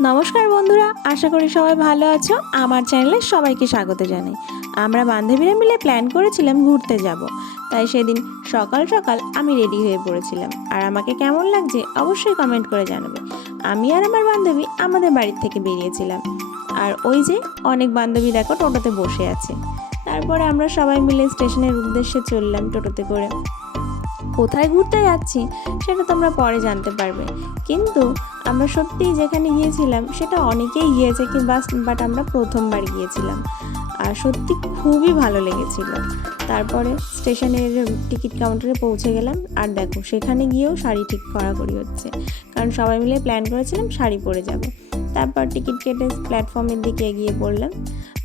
নমস্কার বন্ধুরা, আশা করি সবাই ভালো আছো। আমার চ্যানেলে সবাইকে স্বাগত জানাই। আমরা বান্ধবীরা মিলে প্ল্যান করেছিলাম ঘুরতে যাব, তাই সেদিন সকাল সকাল আমি রেডি হয়ে পড়েছিলাম। আর আমাকে কেমন লাগছে অবশ্যই কমেন্ট করে জানাবে। আমি আর আমার বান্ধবী আমাদের বাড়ির থেকে বেরিয়েছিলাম, আর ওই যে অনেক বান্ধবী দেখো টোটোতে বসে আছে। তারপরে আমরা সবাই মিলে স্টেশনের উদ্দেশ্যে চললাম টোটোতে করে। কোথায় ঘুরতে যাচ্ছি সেটা তোমরা পরে জানতে পারবে, কিন্তু আমরা সত্যিই যেখানে গিয়েছিলাম সেটা অনেকেই গিয়েছে কি বাট আমরা প্রথমবার গিয়েছিলাম, আর সত্যি খুবই ভালো লেগেছিল। তারপরে স্টেশনের টিকিট কাউন্টারে পৌঁছে গেলাম, আর দেখো সেখানে গিয়েও শাড়ি ঠিক করাকরি হচ্ছে, কারণ সবাই মিলে প্ল্যান করেছিলাম শাড়ি পরে যাব। তারপর টিকিট কেটে প্ল্যাটফর্মের দিকে এগিয়ে পড়লাম,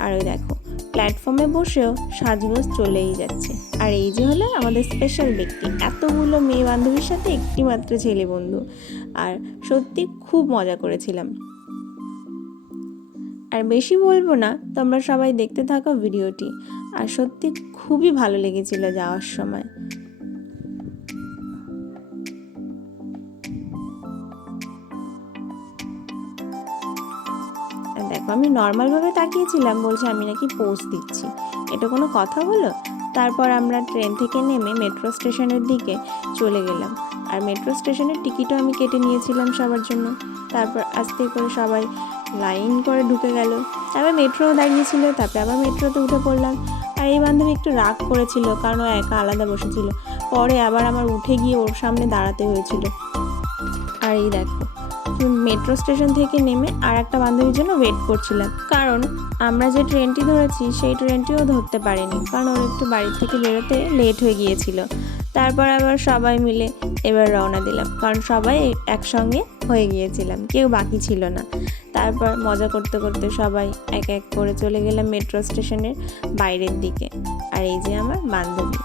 আর ওই দেখো প্ল্যাটফর্মে বসেও সাজগোজ চলেই যাচ্ছে। আর এই যে হলো আমাদের স্পেশাল ব্যক্তি, এতগুলো মেয়ে বান্ধবীর সাথে একটি মাত্র ছেলে বন্ধু। আর সত্যি খুব মজা করেছিলাম। আর বেশি বলবো না, তোমরা সবাই দেখতে থাকো ভিডিওটি। আর সত্যি খুবই ভালো লেগেছিল যাওয়ার সময়। দেখো আমি নর্মালভাবে তাকিয়েছিলাম, বলছে আমি নাকি পোজ দিচ্ছি, এটা কোনো কথা হলো? তারপর আমরা ট্রেন থেকে নেমে মেট্রো স্টেশনের দিকে চলে গেলাম, আর মেট্রো স্টেশনের টিকিটও আমি কেটে নিয়েছিলাম সবার জন্য। তারপর আস্তে করে সবাই লাইন করে ঢুকে গেল, তারপর মেট্রোও দাঁড়িয়েছিল, তারপরে আবার মেট্রোতে উঠে পড়লাম। আর এই বান্ধবী একটু রাগ করেছিল, কারণ ও একা আলাদা বসেছিল। পরে আবার আমার উঠে গিয়ে ওর সামনে দাঁড়াতে হয়েছিল। আর এই দেখো মেট্রো স্টেশন থেকে নেমে আর একটা বান্ধবীর জন্য ওয়েট করছিলাম, কারণ আমরা যে ট্রেনটি ধরেছি সেই ট্রেনটিও ধরতে পারিনি, কারণ ওর একটু বাড়ি থেকে বেরোতে লেট হয়ে গিয়েছিল। তারপর আবার সবাই মিলে এবার রওনা দিলাম, কারণ সবাই একসঙ্গে হয়ে গিয়েছিলাম, কেউ বাকি ছিল না। তারপর মজা করতে করতে সবাই এক এক করে চলে গেলাম মেট্রো স্টেশনের বাইরের দিকে। আর এই যে আমার বান্ধবী,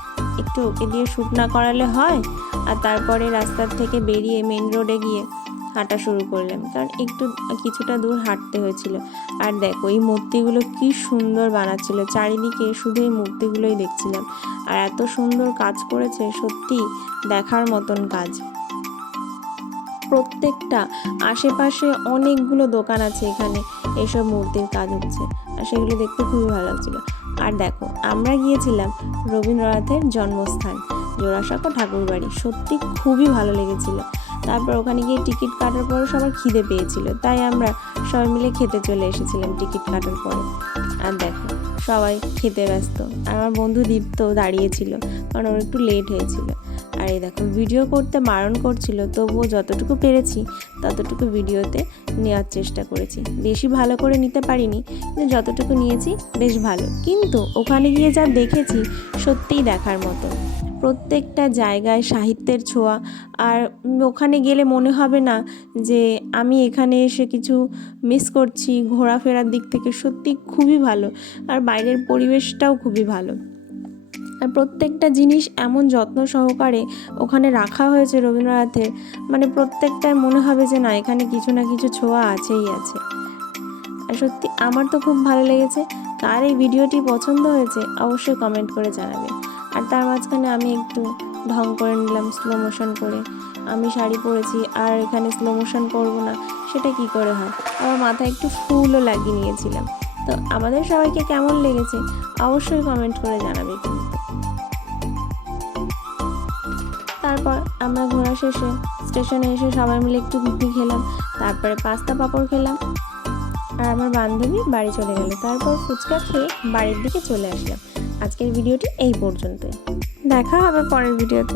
একটু ওকে দিয়ে শ্যুট না করালে হয়। আর তারপরে রাস্তার থেকে বেরিয়ে মেন রোডে গিয়ে হাঁটা শুরু করলাম, কারণ কিছুটা দূর হাঁটতে হয়েছিল। আর দেখো এই মূর্তিগুলো কি সুন্দর বানাচ্ছিল, চারিদিকে শুধু এই মূর্তিগুলোই দেখছিলাম। আর এত সুন্দর কাজ করেছে, সত্যি দেখার মতন কাজ। প্রত্যেকটা আশেপাশে অনেকগুলো দোকান আছে, এখানে এসব মূর্তির কাজ হচ্ছে, আর সেগুলো দেখতে খুবই ভালো লাগছিল। আর দেখো আমরা গিয়েছিলাম রবীন্দ্রনাথের জন্মস্থান জোড়াসাঁকো ঠাকুরবাড়ি, সত্যি খুবই ভালো লেগেছিল। তারপর ওখানে গিয়ে টিকিট কাটার পরে সবার খিদে পেয়েছিল, তাই আমরা সবাই মিলে খেতে চলে এসেছিলাম টিকিট কাটার পরে। আর দেখো সবাই খেতে ব্যস্ত, আর আমার বন্ধু দীপ্ত দাঁড়িয়েছিল, কারণ ওর একটু লেট হয়েছিল। আর এই দেখো ভিডিও করতে বারণ করছিল, তবুও যতটুকু পেরেছি ততটুকু ভিডিওতে নেওয়ার চেষ্টা করেছি। বেশি ভালো করে নিতে পারিনি, কিন্তু যতটুকু নিয়েছি বেশ ভালো। কিন্তু ওখানে গিয়ে যা দেখেছি সত্যিই দেখার মতো। প্রত্যেকটা জায়গায় সাহিত্যের ছোঁয়া, আর ওখানে গেলে মনে হবে না যে আমি এখানে এসে কিছু মিস করছি। ঘোরাফেরার দিক থেকে সত্যি খুবই ভালো, আর বাইরের পরিবেশটাও খুবই ভালো। আর প্রত্যেকটা জিনিস এমন যত্ন সহকারে ওখানে রাখা হয়েছে রবীন্দ্রনাথের, মানে প্রত্যেকটাই মনে হবে যে না এখানে কিছু না কিছু ছোঁয়া আছেই আছে। আর সত্যি আমার তো খুব ভালো লেগেছে। কার এই ভিডিওটি পছন্দ হয়েছে অবশ্যই কমেন্ট করে জানাবে। আর তার মাঝখানে আমি একটু ঢং করে নিলাম স্লো মোশন করে। আমি শাড়ি পরেছি আর এখানে স্লো মোশন করবো না, সেটা কি করে হয়। আমার মাথায় একটু ফুলও লাগিয়ে নিয়েছিলাম। তো আমাদের সবাইকে কেমন লেগেছে অবশ্যই কমেন্ট করে জানাবে কিন্তু। তারপর আমরা ঘোরা শেষে স্টেশনে এসে সবাই মিলে একটু ঘুগনি খেলাম, তারপরে পাস্তা পাঁপড় খেলাম, আর আমার বান্ধবী বাড়ি চলে গেল। তারপর ফুচকা খেয়ে বাড়ির দিকে চলে আসলাম। আজকের ভিডিওটি এই পর্যন্তই, দেখা হবে পরের ভিডিওতে।